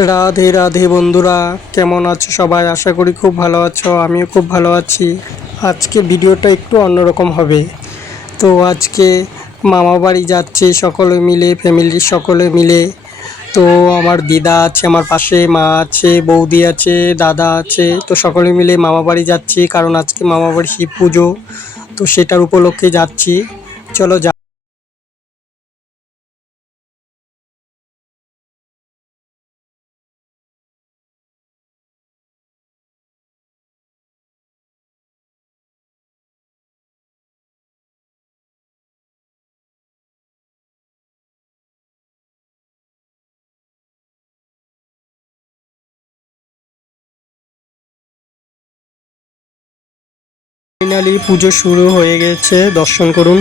রাধে রাধে বন্ধুরা, কেমন আছো সবাই? আশা করি খুব ভালো আছো। আমিও খুব ভালো আছি। আজকে ভিডিওটা একটু অন্যরকম হবে। তো আজকে মামা বাড়ি যাচ্ছি সকলে মিলে, ফ্যামিলির সকলে মিলে। তো আমার দিদা আছে আমার পাশে, মা আছে, বৌদি আছে, দাদা আছে। তো সকলে মিলে মামা বাড়ি যাচ্ছি, কারণ আজকে মামা বাড়ি শিব পুজো। তো সেটার উপলক্ষে যাচ্ছি। চলো যা। ফাইনালি পুজো শুরু হয়ে গেছে, দর্শন করুন।